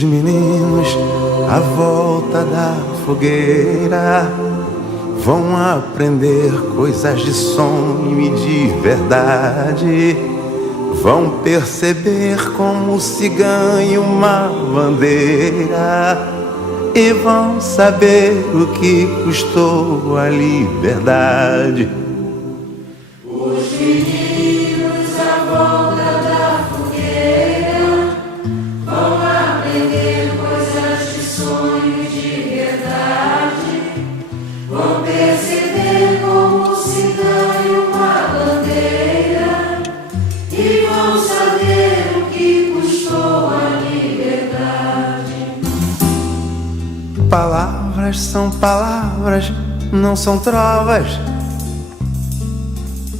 Os meninos à volta da fogueira vão aprender coisas de sonho e de verdade. Vão perceber como se ganha uma bandeira e vão saber o que custou a liberdade. Os meninos à volta da fogueira vão aprender coisas de sonho e de verdade. Vão perceber como se ganha uma bandeira e vão saber o que custou a liberdade. Palavras são palavras, não são trovas.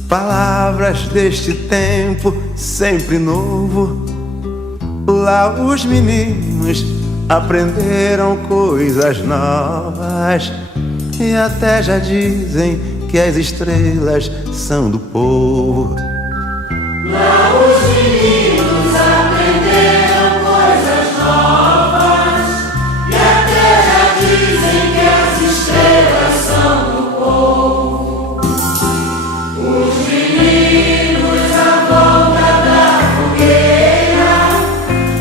Palavras deste tempo sempre novo. Lá os meninos aprenderam coisas novas e até já dizem que as estrelas são do povo. Lá os meninos aprenderam coisas novas e até já dizem que as estrelas são do povo. Os meninos à volta da fogueira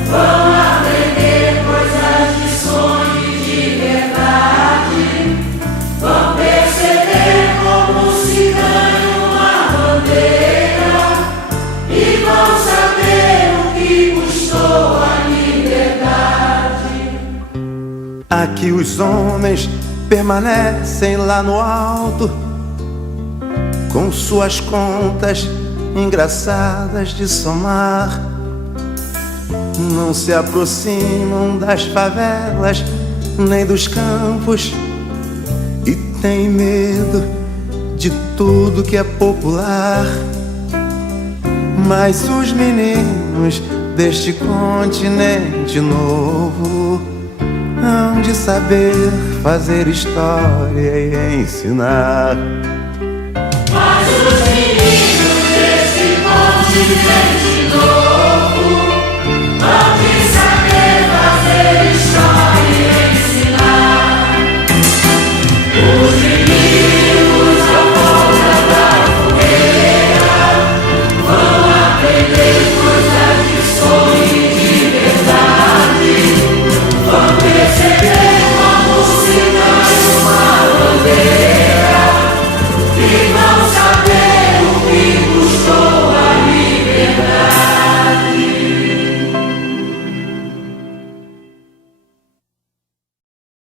vão aprender coisas de sonho e de verdade. Vão perceber como se ganha uma bandeira e vão saber o que custou a liberdade. Aqui os homens permanecem lá no alto, com suas contas engraçadas de somar. Não se aproximam das favelas nem dos campos e têm medo de tudo que é popular. Mas os meninos deste continente novo hão de saber fazer história e ensinar. Mas os meninos desse continente